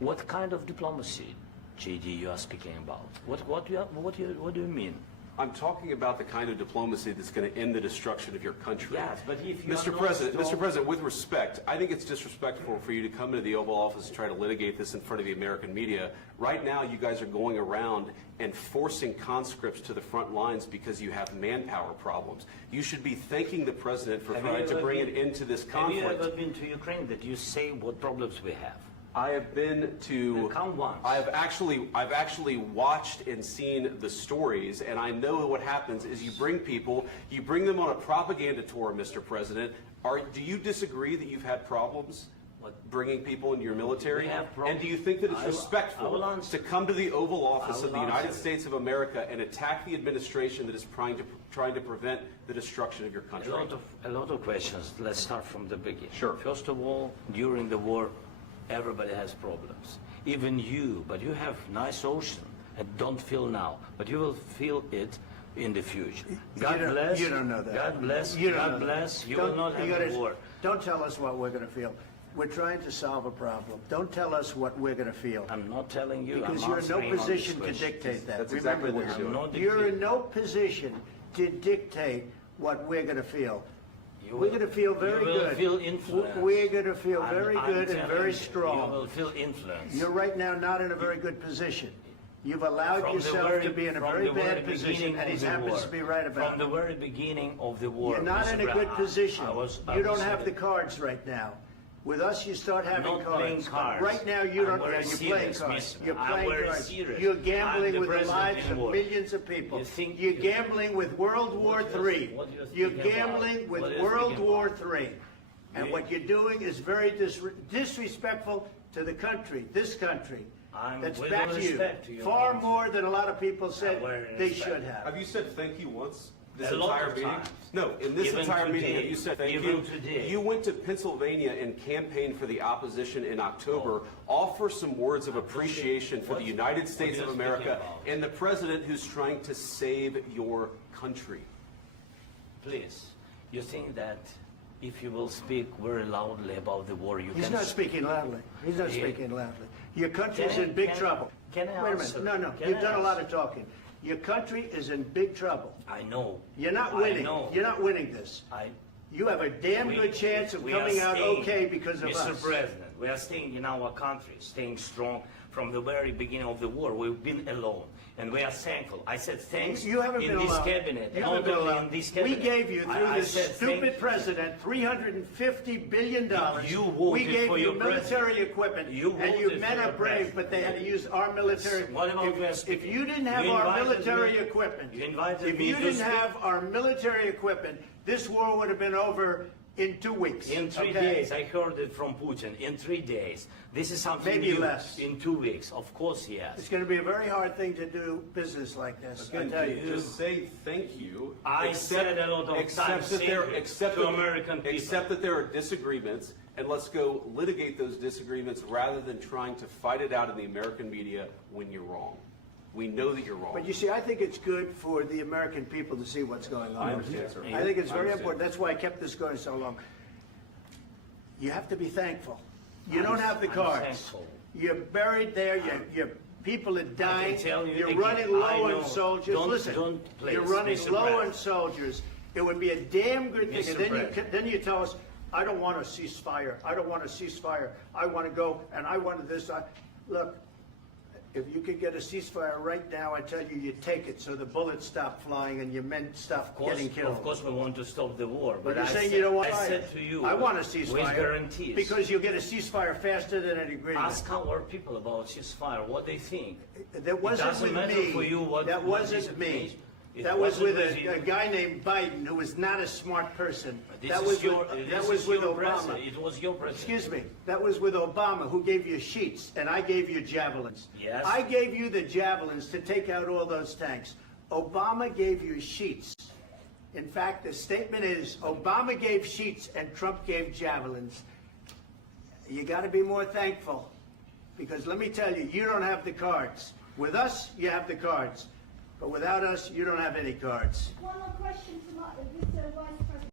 What kind of diplomacy, JD, you are speaking about? What do you mean? I'm talking about the kind of diplomacy that's going to end the destruction of your country. Yes, but if you Mr. President, with respect, I think it's disrespectful for you to come into the Oval Office and try to litigate this in front of the American media. Right now, you guys are going around and forcing conscripts to the front lines because you have manpower problems. You should be thanking the President for trying to bring an end to this conflict. Have you ever been to Ukraine that you say what problems we have? I have been to. Count once. I've actually watched and seen the stories, and I know what happens is you bring them on a propaganda tour, Mr. President. Do you disagree that you've had problems bringing people into your military? And do you think that it's respectful to come to the Oval Office of the United States of America and attack the administration that is trying to prevent the destruction of your country? A lot of questions. Let's start from the beginning. Sure. First of all, during the war, everybody has problems. Even you, but you have nice ocean and don't feel now, but you will feel it in the future. God bless. You don't know that. God bless. You God bless. You will not have a war. Don't tell us what we're going to feel. We're trying to solve a problem. Don't tell us what we're going to feel. I'm not telling you. Because I'm you're in no answering position on to this dictate that. That's Remember exactly what this. you're doing. You're in no position to dictate what we're going to feel. We're going to feel very good. You will feel influence. We're going to feel very good and very You strong. will feel influence. You're right now not in a very good position. You've allowed yourself to be in a very bad position, and he happens to be right about it. From the very beginning of the war. You're not in a good position. I You don't have the cards right now. With us, you start having not playing cards. Right now, you don't. You're You're playing cards. You're playing cards. Serious. You're gambling I'm with the president lives in of war. millions of people. You're gambling with World War III. what do you think You're about? gambling with What do you World think War about? III. And what you're doing is very disrespectful to the country, this country. That's with back all to you. respect to you, Far I'm more than a lot of people said very they respect. should have. Have you said thank you once? This A lot entire of meeting? times. No, in this Even entire meeting, today. have you said thank Even you? today. You went to Pennsylvania and campaigned for the opposition in October. Offer some words of appreciation for the United States of you America speaking about? and the president who's trying to save your country. Please, you think that if you will speak very loudly about the war, you He's can... not speaking loudly. He's not speaking loudly. Your country's in big trouble. Can I Wait a answer? minute. No, Can you've I done a lot answer? of talking. Your country is in big trouble. I know. You're not I winning. know. You're not winning this. You have a damn good chance of we are coming out staying, okay because of Mr. us. President, we are staying in our country, staying strong from the very beginning of the war. We've been alone, and we are thankful. I said thanks You haven't in been this alone. cabinet. You not haven't been only alone. in this We cabinet. gave you, through I this said stupid president, $350 billion. You voted we gave for you your military president. equipment, You and you voted men for are your brave, president. but they had to use our military. What about If you didn't have You our invited military me- equipment, you invited if me you to didn't speak- have our military equipment, this war would have been over in 2 weeks. In 3 okay? days, I heard it from Putin. In 3 days, this is something Maybe new. less. In 2 weeks, of course, yes. It's going to be a very hard thing to do business like this. I Again, tell you. just say thank you. I said a lot of times that there, thank you except to that, American people. Except that there are disagreements, and let's go litigate those disagreements rather than trying to fight it out in the American media when you're wrong. We know that you're wrong. But you see, I think it's good for the American people to see what's going on. I understand, sir. I think it's I very understand. important. That's why I kept this going so long. You have to be thankful. You don't have the I'm cards. thankful. You're buried there. Your people are dying. tell you You're again, running I low know. on soldiers. Listen, Don't you're please, running Mr. low on President. soldiers. It would be a damn good thing. Mr. And then President. then you tell us, I don't want a ceasefire. I don't want a ceasefire. I want to go and I want this. Look, if you could get a ceasefire right now, I tell you, you take it so the bullets stop flying and your men stop getting killed. Of course, we want to stop the war. But you're I saying said, you don't want I fire. said to you, I want a with ceasefire. guarantees. Because you'll get a ceasefire faster than an agreement. Ask our people about ceasefire, what they think. That wasn't doesn't with matter me. for you what- that what wasn't is me. it. It That was wasn't with with you. a guy named Biden, who was not a smart person. This That is was your, with, this that was is with your Obama. president. It was your president. Excuse me. That was with Obama, who gave you sheets, and I gave you javelins. Yes. I gave you the javelins to take out all those tanks. Obama gave you sheets. In fact, the statement is, Obama gave sheets and Trump gave javelins. You got to be more thankful, because let me tell you, you don't have the cards. With us, you have the cards. But without us, you don't have any cards. One more question